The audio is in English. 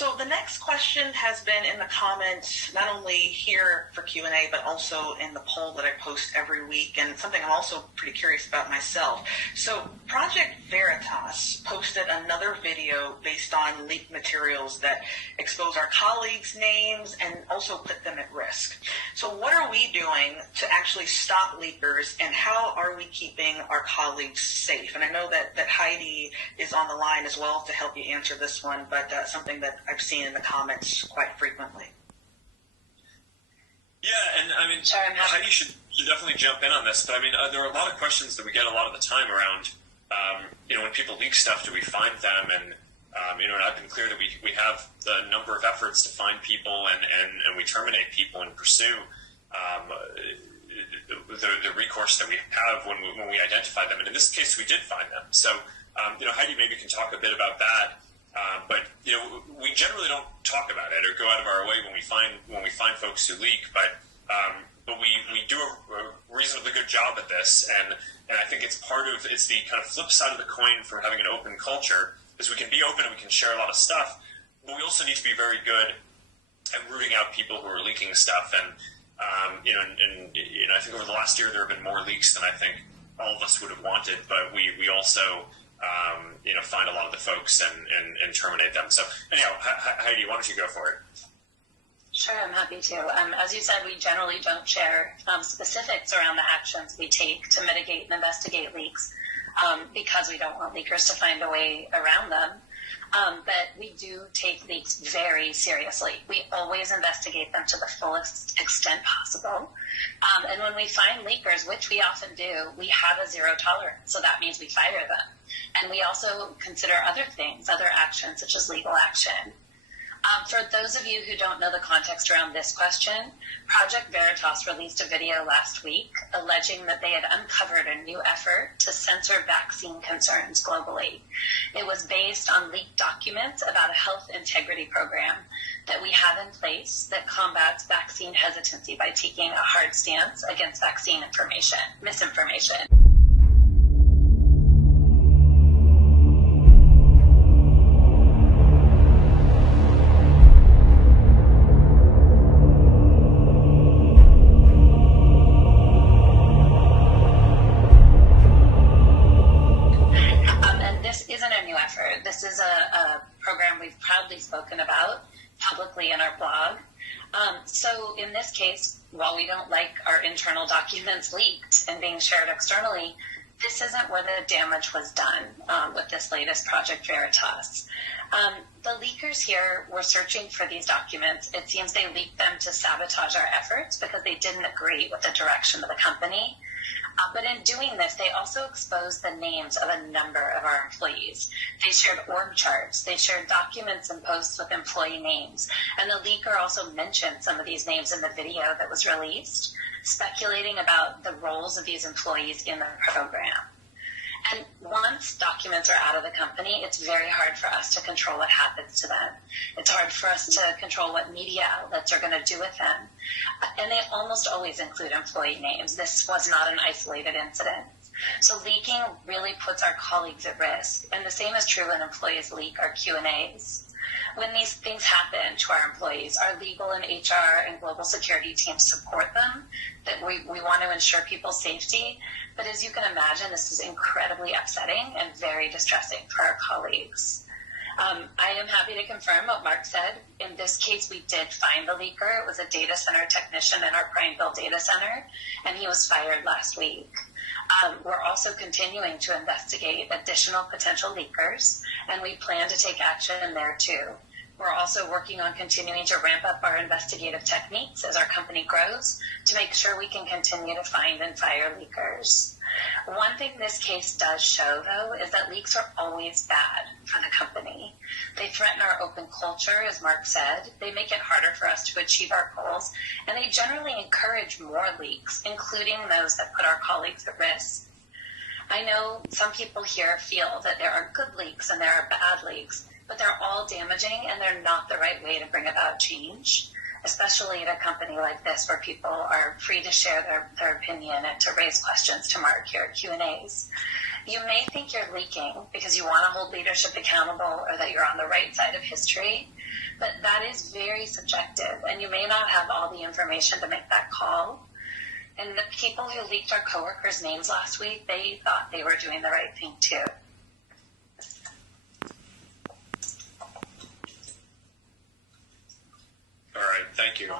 So the next question has been in the comments, not only here for Q&A, but also in the poll that I post every week, and something I'm also pretty curious about myself. So Project Veritas posted another video based on leaked materials that expose our colleagues' names and also put them at risk. So what are we doing to actually stop leakers, and how are we keeping our colleagues safe? And I know that Heidi is on the line as well to help you answer this one, but something that I've seen in the comments quite frequently. Yeah, and I mean, Heidi should definitely jump in on this, but I mean, there are a lot of questions that we get a lot of the time around, when people leak stuff, do we find them? And, and I've been clear that we have the number of efforts to find people and we terminate people and pursue the recourse that we have when we identify them. And in this case, we did find them. So, Heidi maybe can talk a bit about that. But we generally don't talk about it or go out of our way when we find folks who leak. But we do a reasonably good job at this, and I think it's the kind of flip side of the coin for having an open culture is we can be open and we can share a lot of stuff, but we also need to be very good at rooting out people who are leaking stuff. And I think over the last year there have been more leaks than I think all of us would have wanted, but we also find a lot of the folks and terminate them. So anyhow, Heidi, why don't you go for it? Sure, I'm happy to. As you said, we generally don't share specifics around the actions we take to mitigate and investigate leaks because we don't want leakers to find a way around them. But we do take leaks very seriously. We always investigate them to the fullest extent possible. And when we find leakers, which we often do, we have a zero tolerance. So that means we fire them. And we also consider other things, other actions, such as legal action. For those of you who don't know the context around this question, Project Veritas released a video last week alleging that they had uncovered a new effort to censor vaccine concerns globally. It was based on leaked documents about a health integrity program that we have in place that combats vaccine hesitancy by taking a hard stance against vaccine misinformation. This is a program we've proudly spoken about publicly in our blog. So in this case, while we don't like our internal documents leaked and being shared externally, this isn't where the damage was done with this latest Project Veritas. The leakers here were searching for these documents. It seems they leaked them to sabotage our efforts because they didn't agree with the direction of the company. But in doing this, they also exposed the names of a number of our employees. They shared org charts. They shared documents and posts with employee names. And the leaker also mentioned some of these names in the video that was released, speculating about the roles of these employees in the program. And once documents are out of the company, it's very hard for us to control what happens to them. It's hard for us to control what media outlets are going to do with them. And they almost always include employee names. This was not an isolated incident. So leaking really puts our colleagues at risk. And the same is true when employees leak our Q&As. When these things happen to our employees, our legal and HR and global security teams support them, that we want to ensure people's safety. But as you can imagine, this is incredibly upsetting and very distressing for our colleagues. I am happy to confirm what Mark said. In this case, we did find the leaker. It was a data center technician in our Prineville data center, and he was fired last week. We're also continuing to investigate additional potential leakers, and we plan to take action there too. We're also working on continuing to ramp up our investigative techniques as our company grows to make sure we can continue to find and fire leakers. One thing this case does show, though, is that leaks are always bad for the company. They threaten our open culture, as Mark said. They make it harder for us to achieve our goals, and they generally encourage more leaks, including those that put our colleagues at risk. I know some people here feel that there are good leaks and there are bad leaks, but they're all damaging and they're not the right way to bring about change, especially at a company like this where people are free to share their opinion and to raise questions to Mark here at Q&As. You may think you're leaking because you want to hold leadership accountable or that you're on the right side of history, But that is very subjective, and you may not have all the information to make that call. And the people who leaked our coworkers' names last week, they thought they were doing the right thing too. All right, thank you.